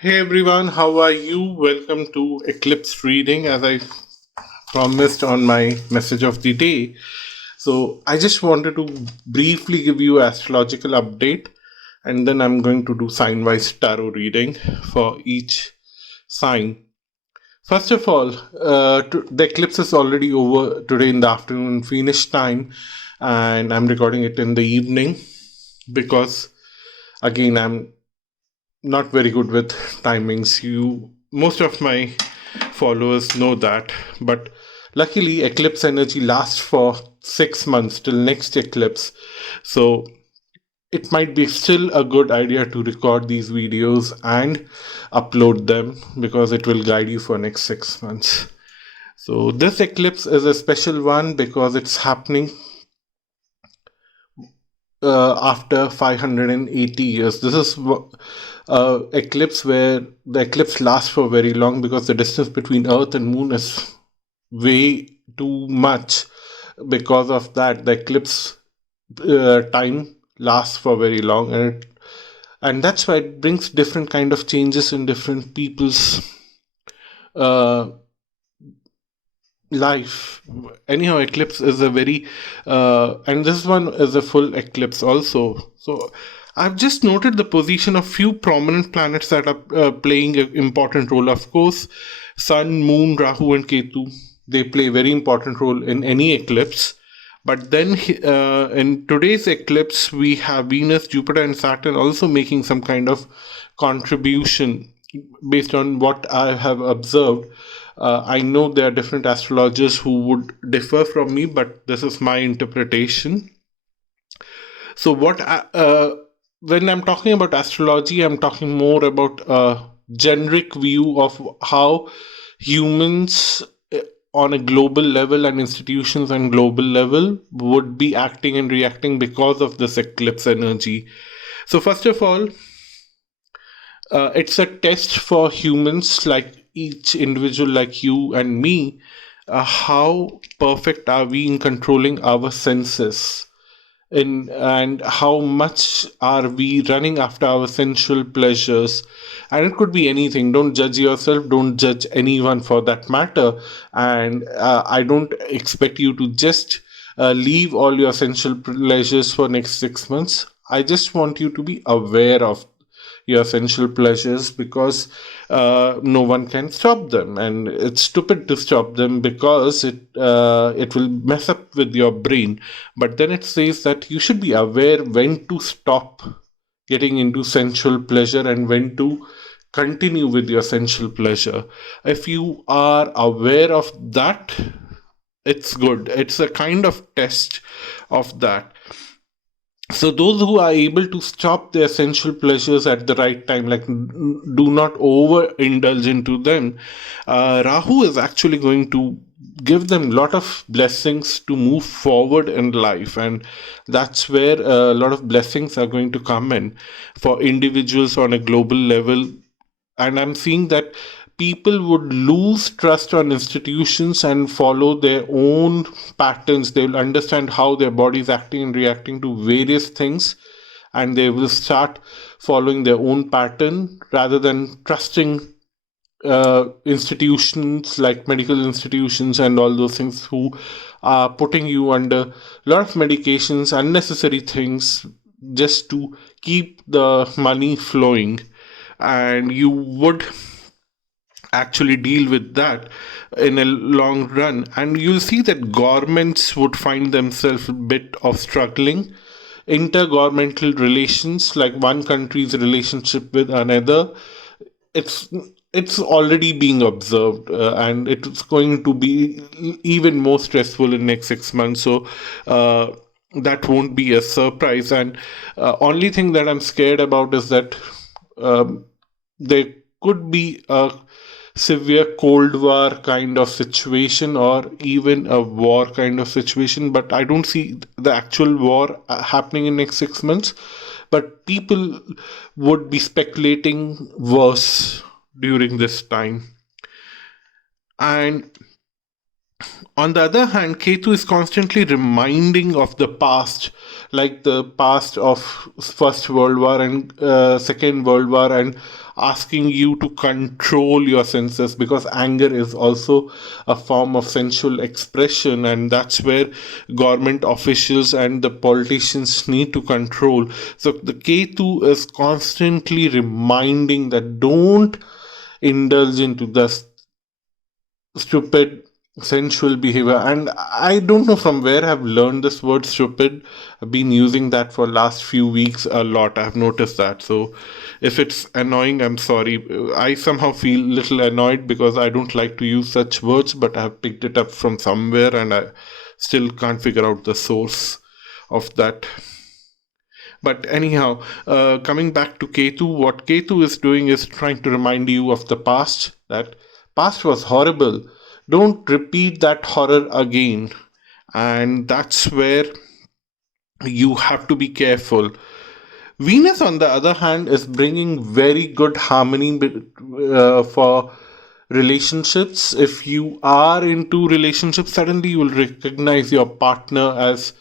Hey everyone, how are you? Welcome to Eclipse reading as I promised on my message of the day. So, I just wanted to briefly give you astrological update and then I'm going to do sign wise tarot reading for each sign. First of all, the eclipse is already over today in the afternoon, Finnish time, and I'm recording it in the evening because, again, I'm not very good with timings. Most of my followers know that, but luckily eclipse energy lasts for 6 months till next eclipse. So it might be still a good idea to record these videos and upload them because it will guide you for next 6 months. So this eclipse is a special one because it's happening after 580 years. This is eclipse where the eclipse lasts for very long because the distance between Earth and Moon is way too much. Because of that, the eclipse time lasts for very long, and that's why it brings different kind of changes in different people's uh, life. Anyhow, eclipse is a very and this one is a full eclipse also. So I've just noted the position of few prominent planets that are playing an important role. Of course, Sun, Moon, Rahu, and Ketu, they play a very important role in any eclipse. But then in today's eclipse, we have Venus, Jupiter, and Saturn also making some kind of contribution based on what I have observed. I know there are different astrologers who would differ from me, but this is my interpretation. So, when I'm talking about astrology, I'm talking more about a generic view of how humans on a global level and institutions on global level would be acting and reacting because of this eclipse energy. So, first of all, it's a test for humans like each individual like you and me. How perfect are we in controlling our senses, and how much are we running after our sensual pleasures? And it could be anything. Don't judge yourself, don't judge anyone for that matter. And I don't expect you to just leave all your sensual pleasures for next 6 months. I just want you to be aware of your sensual pleasures because no one can stop them, and it's stupid to stop them because it will mess up with your brain. But then it says that you should be aware when to stop getting into sensual pleasure and when to continue with your sensual pleasure. If you are aware of that, it's good. It's a kind of test of that. So those who are able to stop their sensual pleasures at the right time, like do not overindulge into them, Rahu is actually going to give them a lot of blessings to move forward in life, and that's where a lot of blessings are going to come in for individuals on a global level. And I'm seeing that people would lose trust on institutions and follow their own patterns. They will understand how their body is acting and reacting to various things, and they will start following their own pattern rather than trusting institutions like medical institutions and all those things who are putting you under a lot of medications, unnecessary things, just to keep the money flowing. And you would actually deal with that in a long run, and you'll see that governments would find themselves a bit of struggling. Intergovernmental relations, like one country's relationship with another, it's it's already being observed, and it's going to be even more stressful in next 6 months. So that won't be a surprise. And only thing that I'm scared about is that um, there could be a severe cold war kind of situation or even a war kind of situation, but I don't see the actual war happening in next 6 months. But people would be speculating worse during this time. And on the other hand, Ketu is constantly reminding of the past, like the past of First World War and Second World War, and asking you to control your senses, because anger is also a form of sensual expression, and that's where government officials and the politicians need to control. So the Ketu is constantly reminding that don't indulge into the stupid sensual behavior. And I don't know from where I've learned this word stupid. I've been using that for last few weeks a lot. I've noticed that. So if it's annoying, I'm sorry. I somehow feel little annoyed because I don't like to use such words, but I've picked it up from somewhere and I still can't figure out the source of that. But anyhow, coming back to Ketu, what Ketu is doing is trying to remind you of the past, that past was horrible. Don't repeat that horror again. And that's where you have to be careful. Venus, on the other hand, is bringing very good harmony for relationships. If you are into relationships, suddenly you will recognize your partner as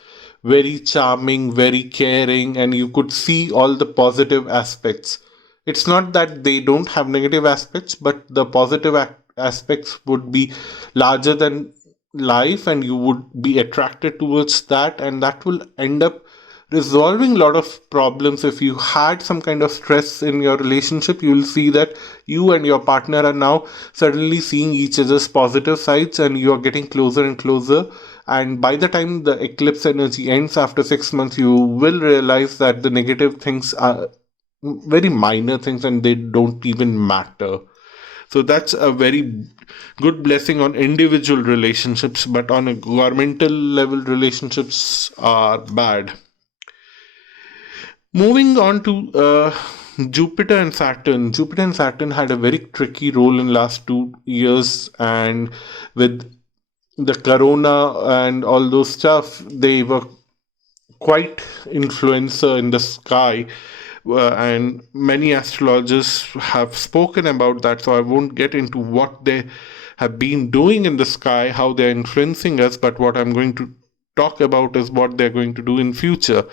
very charming, very caring, and you could see all the positive aspects. It's not that they don't have negative aspects, but the positive aspects would be larger than life, and you would be attracted towards that, and that will end up resolving a lot of problems. If you had some kind of stress in your relationship, you will see that you and your partner are now suddenly seeing each other's positive sides, and you are getting closer and closer. And by the time the eclipse energy ends after 6 months, you will realize that the negative things are very minor things and they don't even matter. So that's a very good blessing on individual relationships, but on a governmental level, relationships are bad. Moving on to Jupiter and Saturn. Jupiter and Saturn had a very tricky role in last 2 years, and with the corona and all those stuff, they were quite influencer in the sky. And many astrologers have spoken about that, so I won't get into what they have been doing in the sky, how they're influencing us, but what I'm going to talk about is what they're going to do in future.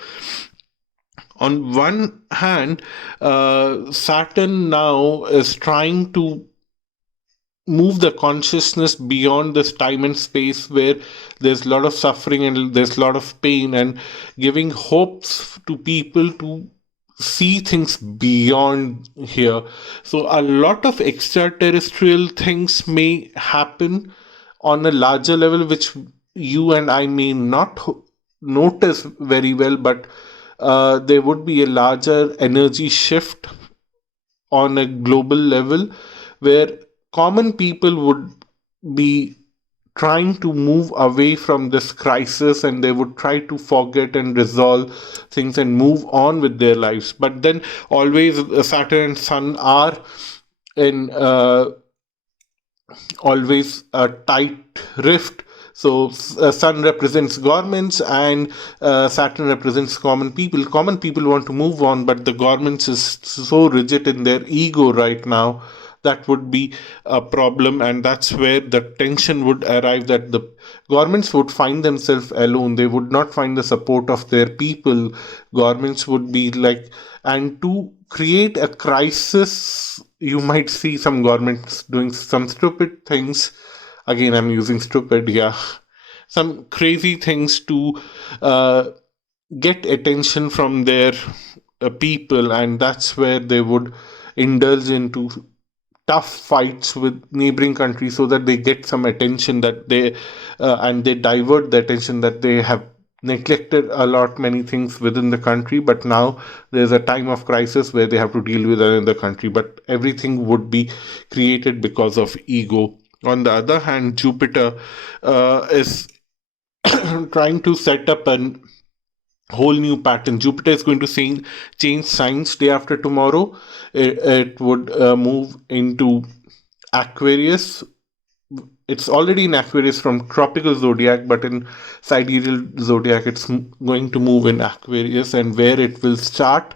On one hand, Saturn now is trying to move the consciousness beyond this time and space where there's a lot of suffering and there's a lot of pain, and giving hopes to people to see things beyond here. So a lot of extraterrestrial things may happen on a larger level, which you and I may not notice very well, but there would be a larger energy shift on a global level where common people would be trying to move away from this crisis, and they would try to forget and resolve things and move on with their lives. But then always Saturn and Sun are in always a tight rift. So Sun represents governments, and Saturn represents common people. Common people want to move on, but the governments is so rigid in their ego right now. That would be a problem, and that's where the tension would arrive, that the governments would find themselves alone. They would not find the support of their people. Governments would be like, and to create a crisis, you might see some governments doing some stupid things. Again, I'm using stupid, yeah. Some crazy things to get attention from their people, and that's where they would indulge into tough fights with neighboring countries so that they get some attention, that they and they divert the attention, that they have neglected a lot many things within the country, but now there's a time of crisis where they have to deal with another country, but everything would be created because of ego. On the other hand, Jupiter is trying to set up an whole new pattern. Jupiter is going to change signs day after tomorrow. It would move into Aquarius. It's already in Aquarius from tropical zodiac, but in sidereal zodiac, it's going to move in Aquarius, and where it will start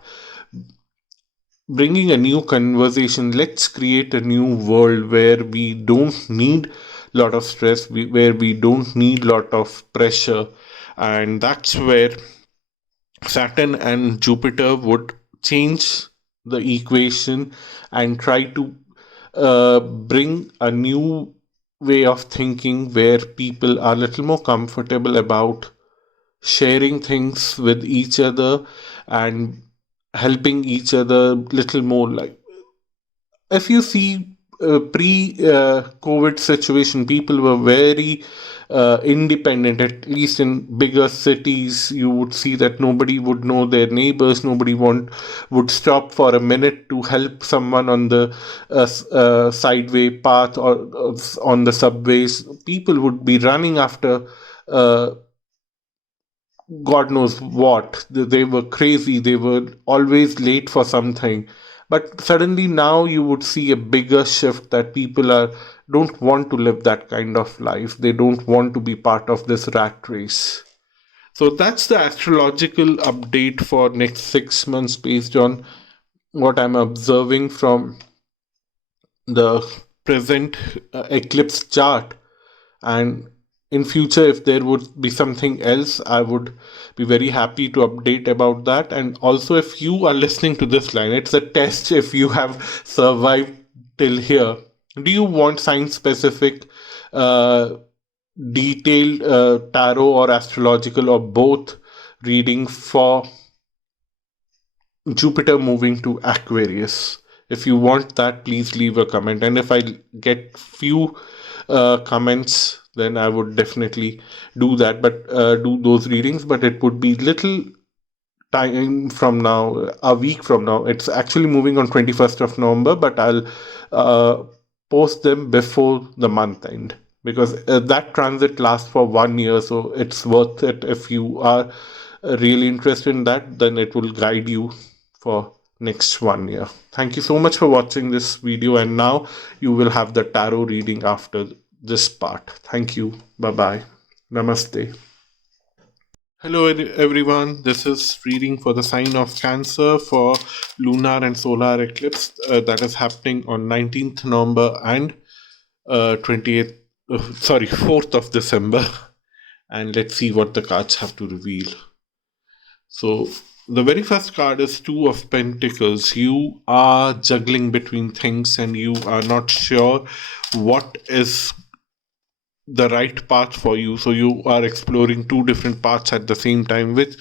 bringing a new conversation. Let's create a new world where we don't need a lot of stress, where we don't need a lot of pressure, and that's where Saturn and Jupiter would change the equation and try to bring a new way of thinking where people are a little more comfortable about sharing things with each other and helping each other little more. Like if you see pre COVID situation, people were very independent. At least in bigger cities, you would see that nobody would know their neighbors. Nobody would stop for a minute to help someone on the sideway path or on the subways. People would be running after uh, God knows what. They were crazy. They were always late for something. But suddenly now you would see a bigger shift that people are don't want to live that kind of life. They don't want to be part of this rat race. So that's the astrological update for next 6 months based on what I'm observing from the present eclipse chart. And in future, if there would be something else, I would be very happy to update about that. And also, if you are listening to this line, it's a test if you have survived till here. Do you want science specific uh, detailed tarot or astrological or both reading for Jupiter moving to Aquarius? If you want that, please leave a comment. And if I get few comments, then I would definitely do that. But do those readings. But it would be little time from now, a week from now. It's actually moving on 21st of November, but I'll uh, post them before the month end because that transit lasts for 1 year, so it's worth it. If you are really interested in that, then it will guide you for next 1 year. Thank you so much for watching this video, and now you will have the tarot reading after this part. Thank you. Bye bye. Namaste. Hello, everyone. This is reading for the sign of Cancer for lunar and solar eclipse that is happening on 19th November and 28th, 4th of December. And let's see what the cards have to reveal. So, the very first card is Two of Pentacles. You are juggling between things and you are not sure what is the right path for you, so you are exploring two different paths at the same time, which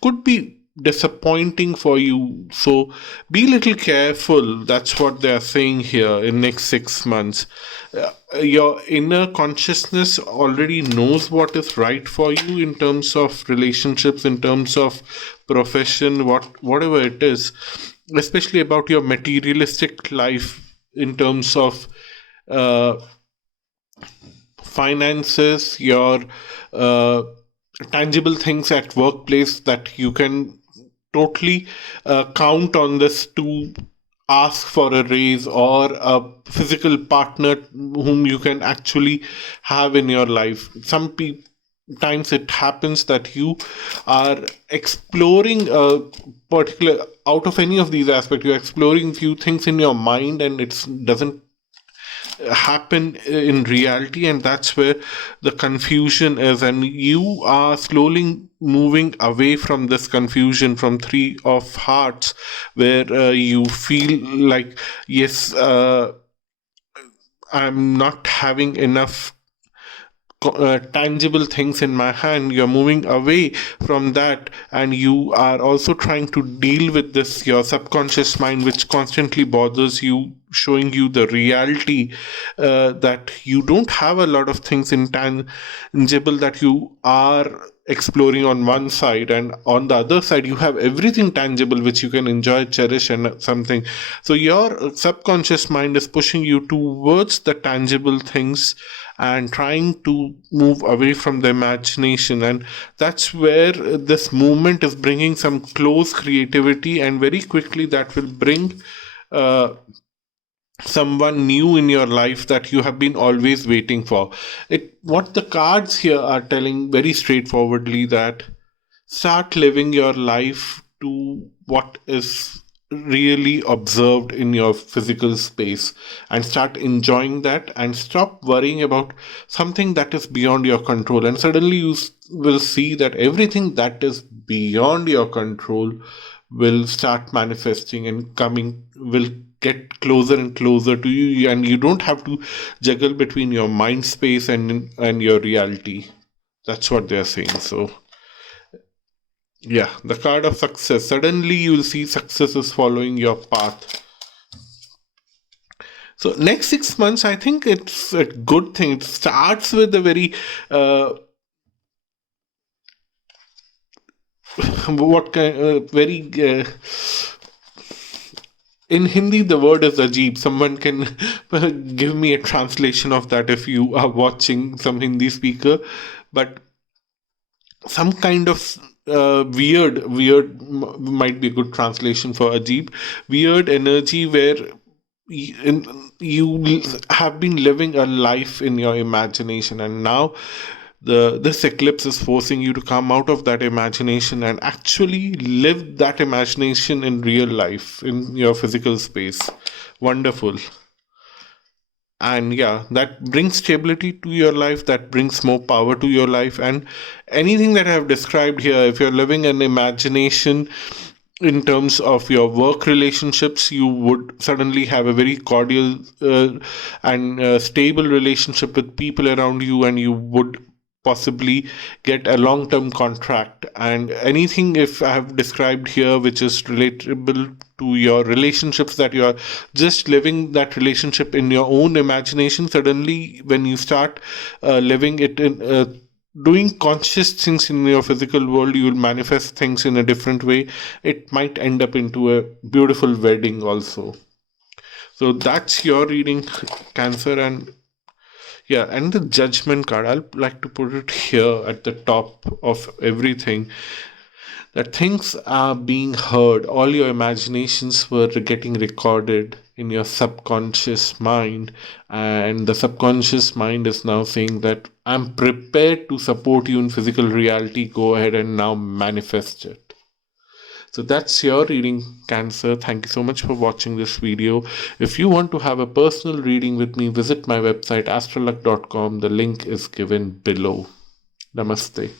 could be disappointing for you. So be a little careful. That's what they are saying here. In next 6 months, your inner consciousness already knows what is right for you in terms of relationships, in terms of profession, whatever it is, especially about your materialistic life, in terms of uh, finances, your uh, tangible things at workplace, that you can totally count on this to ask for a raise or a physical partner whom you can actually have in your life. Times it happens that you are exploring a particular, out of any of these aspects, you're exploring few things in your mind and it doesn't happen in reality, and that's where the confusion is, and you are slowly moving away from this confusion from Three of Hearts, where you feel like, yes, I'm not having enough tangible things in my hand. You're moving away from that, and you are also trying to deal with this, your subconscious mind, which constantly bothers you, showing you the reality that you don't have a lot of things intangible that you are exploring on one side, and on the other side you have everything tangible which you can enjoy, cherish, and something. So your subconscious mind is pushing you towards the tangible things and trying to move away from the imagination, and that's where this movement is bringing some close creativity, and very quickly that will bring uh, someone new in your life that you have been always waiting for. It what the cards here are telling very straightforwardly, that start living your life to what is really observed in your physical space, and start enjoying that, and stop worrying about something that is beyond your control. And suddenly will see that everything that is beyond your control will start manifesting and coming, will get closer and closer to you, and you don't have to juggle between your mind space and your reality. That's what they're saying. So yeah, the card of success. Suddenly you'll see success is following your path. So next 6 months, I think it's a good thing. It starts with a very what kind very in Hindi the word is ajib. Someone can give me a translation of that if you are watching some Hindi speaker, but some kind of might be a good translation for ajib. Weird energy where you have been living a life in your imagination, and now this eclipse is forcing you to come out of that imagination and actually live that imagination in real life in your physical space. Wonderful. And yeah, that brings stability to your life, that brings more power to your life. And anything that I have described here, if you're living an imagination in terms of your work relationships, you would suddenly have a very cordial and stable relationship with people around you, and you would possibly get a long term contract. And anything, if I have described here, which is relatable to your relationships, that you're just living that relationship in your own imagination, suddenly when you start living it in doing conscious things in your physical world, you will manifest things in a different way. It might end up into a beautiful wedding also. So that's your reading, Cancer. And yeah, and the judgment card, I'll like to put it here at the top of everything, that things are being heard. All your imaginations were getting recorded in your subconscious mind, and the subconscious mind is now saying that I'm prepared to support you in physical reality. Go ahead and now manifest it. So that's your reading, Cancer. Thank you so much for watching this video. If you want to have a personal reading with me, visit my website astralluck.com. The link is given below. Namaste.